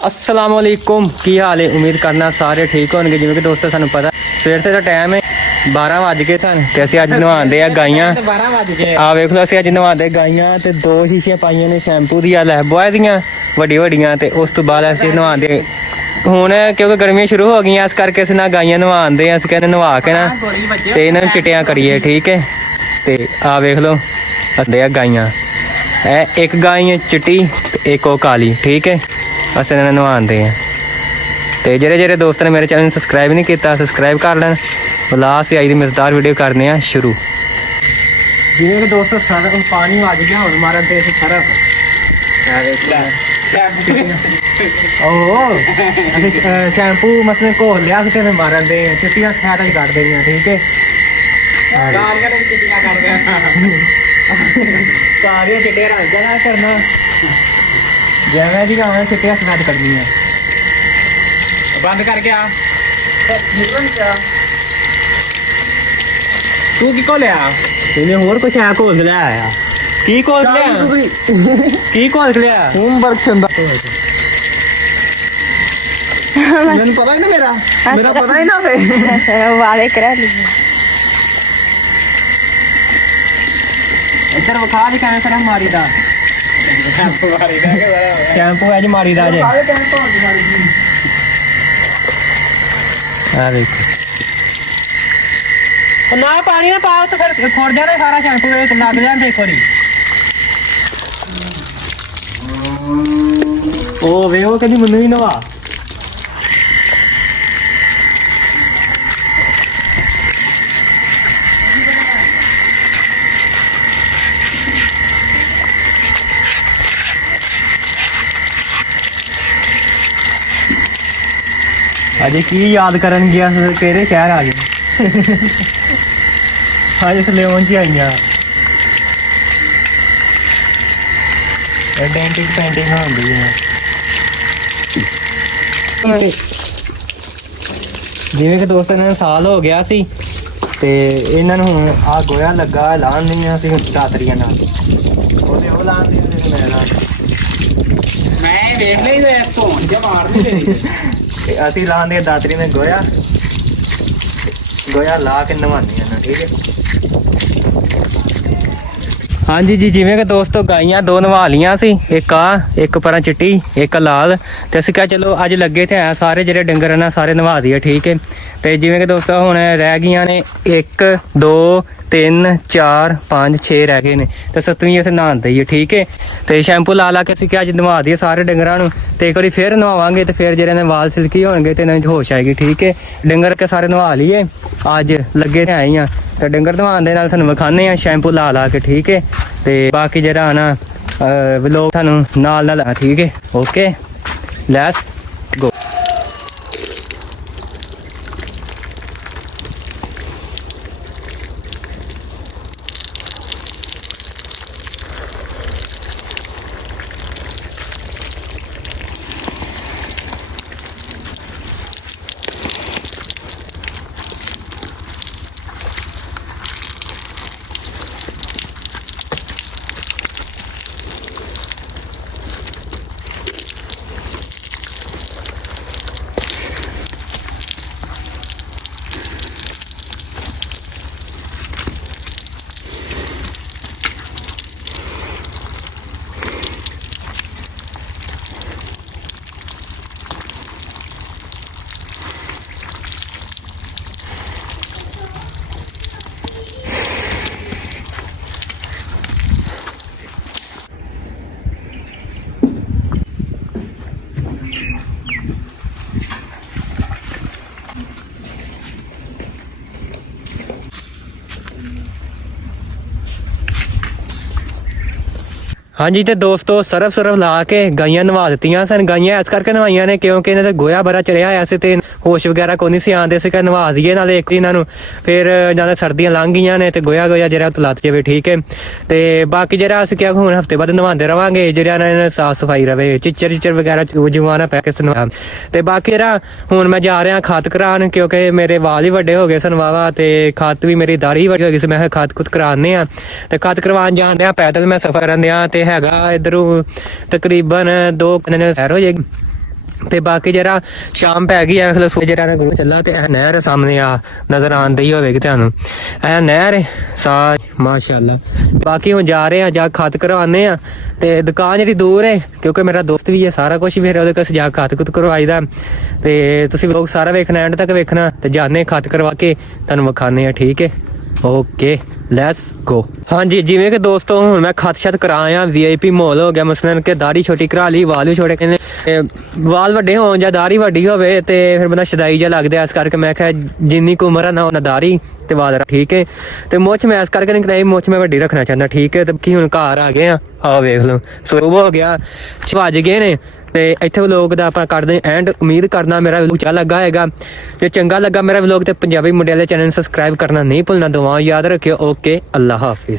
अस्सलाम वालेकुम की हाल है। उम्मीद करना सारे ठीक होंगे। जिवें कि दोस्तों सानू पता सवेर से टाइम है 12 बज गए सन ते असीं अज नवांदे आ गाइयां। आ वेख लो असीं अज नवांदे गाइयां ते 2 शीशियां पाइयां ने शैंपू दी लाइफबॉय दियां वड्डियां ते उस तो बाद असीं नवांदे हुण क्योंकि गर्मियां शुरू हो गई इस करके असीं ना गाइयां नवांदे असीं कहने नवा के ना ते इन्हां नूं चिट्टियां करिए। ठीक है ते आ वेख लो असदे गाइयां एक गाय चिट्टी ते एक काली। ठीक है अस इन्हें नवांदे हैं तो जेह्ड़े दोस्त ने मेरे चैनल में सबसक्राइब नहीं किया सबसक्राइब कर लैन। लास्ट आई दी मज़ेदार वीडियो करने हैं शुरू। जिवें कि दोस्तों सारा पानी आ गया हुण मारन ते सरफ शैंपू मसले घोल लिया ते मारन दे चिट्टियां खैर कट देनियां। ठीक है सारियां चिट्टियां रंग ना करना जैवें जी गाँव चिट्टियां सफेद करनी है बंद कर गया तू की खोलिया तूने होर कुछ है घोल लिया आया की घोल लिया की घोल लिया होमवर्क संदा मैंने पता ही ना मेरा पता ही ना वाले करा लीजिए इधर बखा भी कहने सर मारी दा शैंपू है जी मारी दा जे ना पानी ना पाओ तो फिर खोड़ जाना सारा शैंपू लग जाते एक बारी। ओ वे वो कहती मैनू भी नवा अजे की याद करन गया तेरे शहर आ गए अज सलेवन च आई डेंटिंग पेंटिंग होंदी है जिवें कि दोस्तों इन्हां साल हो गया सी ते इन्हां नूं हुण आ गोया लगा लाण नहीं असीं दातरियां नाल ओहदे ओ लाण दी मेरे नाल मैं देख लई फोन च मार नहीं असी लाने दातरी में गोया ला के नवाने ना। ठीक है हाँ जी जिवें कि दोस्तों गाइयां 2 नवा लियां सी एक परा चिट्टी एक लाल ते असीं कहा चलो अज लगे थे है सारे जेह्ड़े डंगर ना सारे नवा दिए। ठीक है तो जिवें कि दोस्तों हुण रह गईयां ने 1 2 3 4 5 6 रह गए ने तो 7वीं असीं नहान दईए। ठीक है तो शैंपू ला के असीं क्या अज नवा दिए सारे डंगरां नूं ते एक बारी फिर नवावांगे तो फिर जेह्ड़े ने वाल सिल्की होणगे ते इन्हां 'च होश आएगी। ठीक है डंगर के सारे नवा लीए अज लगे थे आई तो डंगर नवान दे नाल तुहानूं विखाने आ शैंपू ला के। ठीक है तो बाकी जेह्ड़ा ना लोग तुहानूं नाल ठीक है ओके लेट्स गो। हाँ जी तो दोस्तों सरफ ला के गाइयां नवा दित्तियां सन। गाइयां इस करके नवाइयां ने क्योंकि इन्हां दा गोया बड़ा चढ़िया होया सी ते होश वगैरह को नहीं सी आंदे सी कि नवा दईए नाले एक इन्हां नूं फिर नाले सर्दियां लंघ गईयां ने ते गोया जेह्ड़ा लत जावे। ठीक है ते बाकी जेह्ड़ा अस क्या हुण हफ्ते बाद नवांदे रवांगे जेह्ड़ा इन्हां साफ सफाई रवे चिच्चर वगैरह जुआना पै के नवा ते बाकी जेह्ड़ा हुण मैं जा रहा खत करान क्योंकि मेरे वाल ही वड्डे हो गए सन वावा ते खत भी मेरी दाढ़ी वड्डी हो गई सी। मैं खत खुत कराने आ ते खत करवान जान दियां पैदल मैं सफर करन दियां ते हैगा इधरों तकरीबन 2 घंटे सैर हो जाएगी ਤੇ ਬਾਕੀ ਜਿਹੜਾ ਸ਼ਾਮ ਪੈ ਗਈ ਐ ਸੂਰਜ ਜਿਹੜਾ ਨਾ ਗੁਰੂ ਚੱਲਾ ਤੇ ਇਹ ਨਹਿਰ ਸਾਹਮਣੇ ਆ ਨਜ਼ਰ ਆਉਂਦੀ ਹੋਵੇਗੀ ਤੁਹਾਨੂੰ ਇਹ ਨਹਿਰ ਸਾ ਮਾਸ਼ਾਅੱਲਾ। ਬਾਕੀ ਹੁਣ ਜਾ ਰਹੇ ਆ ਜਾ ਖਤ ਕਰਵਾਉਂਦੇ ਆ ਤੇ ਦੁਕਾਨ ਜਿਹੜੀ ਦੂਰ ਹੈ ਕਿਉਂਕਿ ਮੇਰਾ ਦੋਸਤ ਵੀ ਹੈ ਸਾਰਾ ਕੁਝ ਫਿਰ ਉਹਦੇ ਕੋਲ ਜਾ ਖਤ ਕੁਤ ਕਰਵਾਈਦਾ ਤੇ ਤੁਸੀਂ ਲੋਕ ਸਾਰਾ ਵੇਖਣਾ ਐਂਡ ਤੱਕ ਵੇਖਣਾ ਤੇ ਜਾਣੇ ਖਤ ਕਰਵਾ ਕੇ ਤੁਹਾਨੂੰ ਵਿਖਾਣੇ ਆ ਠੀਕ ਹੈ। Okay let's go. ਹਾਂਜੀ ਜਿਵੇਂ ਕਿ ਦੋਸਤੋ ਹੁਣ ਮੈਂ ਖਤ ਛਤ ਕਰਾਇਆ VIP ਮਾਹੌਲ ਹੋ ਗਿਆ ਮਸਲਨ ਕਿ ਦਾੜੀ ਛੋਟੀ ਕਰਾ ਲਈ ਵਾਲ ਵੀ ਛੋਟੇ ਕਹਿੰਦੇ ਵਾਲ ਵੱਡੇ ਹੋਣ ਜਾਂ ਦਾੜੀ ਵੱਡੀ ਹੋਵੇ ਤੇ ਫਿਰ ਬੰਦਾ ਸ਼ਦਾਈ ਜਿਹਾ ਲੱਗਦਾ ਇਸ ਕਰਕੇ ਮੈਂ ਕਿਹਾ ਜਿੰਨੀ ਕੁ ਉਮਰ ਆ ਨਾ ਉਹਨਾਂ ਦਾੜੀ ਤੇ ਵਾਲ ਠੀਕ ਹੈ ਤੇ ਮੁੱਛ ਮੈਂ ਇਸ ਕਰਕੇ ਨਹੀਂ ਮੁੱਛ ਮੈਂ ਵੱਡੀ ਰੱਖਣਾ ਚਾਹੁੰਦਾ ਠੀਕ ਹੈ। ਤੇ ਕੀ ਹੁਣ ਘਰ ਆ ਗਏ ਆ ਵੇਖ ਲਓ ਸੁਬਹ ਹੋ ਗਿਆ 6 ਵੱਜ ਗਏ ਨੇ ਤੇ ਇੱਥੇ ਵਲੋਗ ਦਾ ਆਪਾਂ ਕਰਦੇ ਐਂਡ ਉਮੀਦ ਕਰਨਾ ਮੇਰਾ ਵਲੋਗ ਚੰਗਾ ਲੱਗਾ ਹੈਗਾ ਜੇ ਚੰਗਾ ਲੱਗਾ ਮੇਰਾ ਵਲੋਗ ਤੇ ਪੰਜਾਬੀ ਮੁੰਡਿਆਂ ਦੇ ਚੈਨਲ ਨੂੰ ਸਬਸਕ੍ਰਾਈਬ ਕਰਨਾ ਨਹੀਂ ਭੁੱਲਣਾ ਦੁਆ ਯਾਦ ਰੱਖਿਓ। ਓਕੇ ਅੱਲਾ ਹਾਫਿਜ਼।